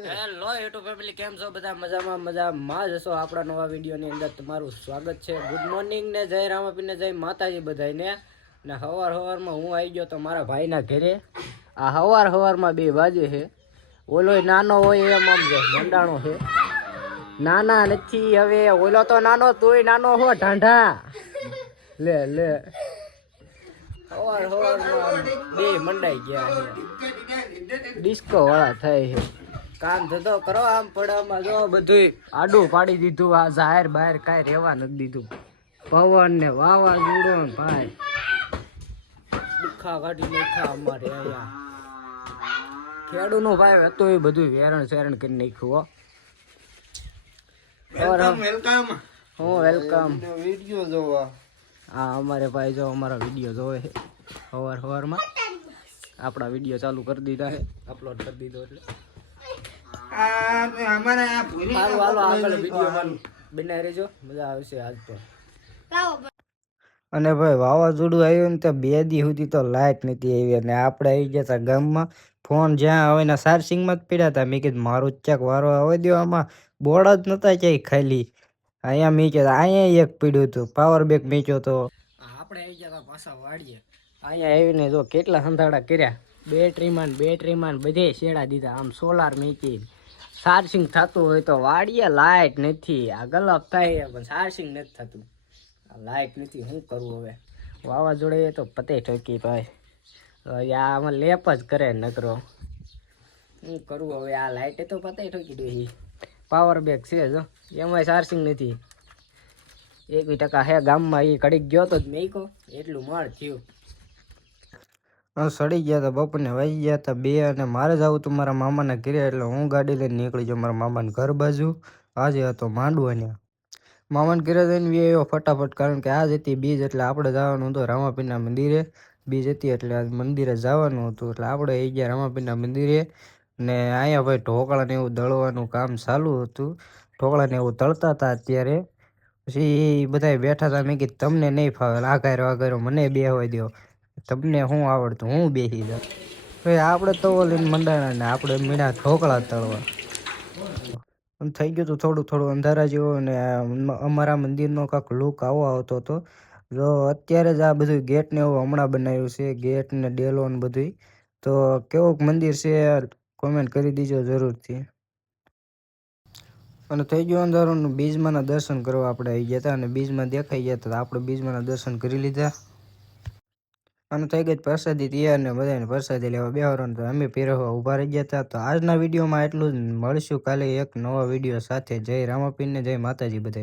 Hello YouTube family, કેમ છો બધા? મજામાં જશો? આપણા નવા વિડીયોની અંદર તમારું સ્વાગત છે. ગુડ મોર્નિંગ ને જય રામાપીર ને જય માતાજી બધાને. ને સવારમાં હું આવી ગયો તો મારા ભાઈના ઘરે. આ સવારમાં 2 વાગે છે. ઓલો નાનો હોય એમ આમ મંડાણો છે. નાના નથી હવે, ઓલો તો નાનો તોય નાનો હો ઢાંઢા. લે સવારમાં 2 મંડાઈ ગયા છે. ડિસ્કો વાળા થાય છે. કામ ધંધો કરો, આમ પડામાં જો બધું આડું પાડી દીધું. આ જાહેર બહાર કાંઈ રહેવા નથી દીધું. પવન ને વાવાઝોડો ને ભાઈ દુખા કાઢી નાખ્યા અમારે અહીંયા. ખેડૂતનું ભાઈ હતું એ બધું વેરણ કરી નાખ્યું. વેલકમ વિડીયો જોવા. હા, અમારે ભાઈ જો અમારા વિડીયો જોવે છે સવારમાં. આપણા વિડીયો ચાલુ કરી દીધા છે, અપલોડ કરી દીધો એટલે બનાવી રહેજો, મજા આવશે આજ તો. અને ભાઈ વાવાઝોડું આવ્યું ને તો 2 દી સુધી તો લાઇટ નથી આવી. અને આપણે આવી ગયા હતા ગામમાં. ફોન જ્યાં આવે ને ચાર્જિંગમાં જ પડ્યા હતા. મેં કીધું મારું ચેક વારો આવે દો, આમાં બોર્ડ જ નતા ક્યાંય ખાલી. અહીંયા મેં કીધું અહીંયા એક પડ્યું હતું, પાવર બેક મેચ્યો તો. આપણે આવી ગયા હતા પાછા વાડીએ. અહીંયા આવીને જો કેટલા સંધાડા કર્યા. બેટરીમાં બધે શેડા દીધા. આમ સોલાર મેકી ચાર્જિંગ થતું હોય તો વાડીએ લાઇટ નથી. આ ગલપ થાય પણ ચાર્જિંગ નથી થતું. લાઇટ નથી, શું કરવું હવે? વાવાઝોડે તો પતે ઠોકી ભાઈ. આમાં લેપ જ કરે નકરો. શું કરવું હવે? આ લાઇટે તો પતે ઠોકી દે. પાવર બેક છે જો, એમાંય ચાર્જિંગ નથી. 1% હે ગામમાં. એ કડીક ગયો તો જ મેકો એટલું મળ થયું. સડી ગયા હતા, બપોરને વાગી ગયા હતા 2. અને મારે જવું હતું મારા મામાના ઘરે, એટલે હું ગાડી લઈને નીકળી જાઉં મારા મામાના ઘર બાજુ. આજે હતો માંડવો ત્યાં. મામાના ઘરે જઈને આવ્યો ફટાફટ, કારણ કે આજ હતી બીજ, એટલે આપણે જવાનું હતું રામાપીરના મંદિરે. બીજ હતી એટલે આજ મંદિરે જવાનું હતું, એટલે આપણે આવી ગયા રામાપીરના મંદિરે. ને અહીંયા ભાઈ ઢોકળાને એવું દળવાનું કામ ચાલુ હતું. ઢોકળાને એવું દળતા હતા અત્યારે. પછી બધા બેઠા હતા. મેં કીધું તમને નહીં ફાવે, આઘારો મને બેહવા દો, તમને શું આવડતું, હું બેસી જાઉં. ભાઈ આપણે તો લઈને મંડાણા ને આપણે મીણા ઢોકળા તળવા. થઈ ગયું હતું થોડું અંધારા જેવો. અને અમારા મંદિરનો કાંક લુક આવો આવતો હતો. જો અત્યારે જ આ બધું ગેટ ને એવું હમણાં બનાવ્યું છે, ગેટ ને ડેલો ને બધું. તો કેવું મંદિર છે કોમેન્ટ કરી દીજો જરૂરથી. અને થઈ ગયું અંધારું. બીજમાંના દર્શન કરવા આપણે આવી ગયા હતા. અને બીજમાં દેખાઈ ગયા હતા, આપણે બીજમાંના દર્શન કરી લીધા. અને થઈ ગઈ પ્રસાદી તૈયાર ને બધાને પ્રસાદી લેવા બેહવાનું. તો અમે પીરસવા ઊભા રહી ગયા હતા. તો આજના વિડીયોમાં એટલું જ. મળીશું કાલે એક નવા વિડીયો સાથે. જય રામાપીર ને જય માતાજી બધાય.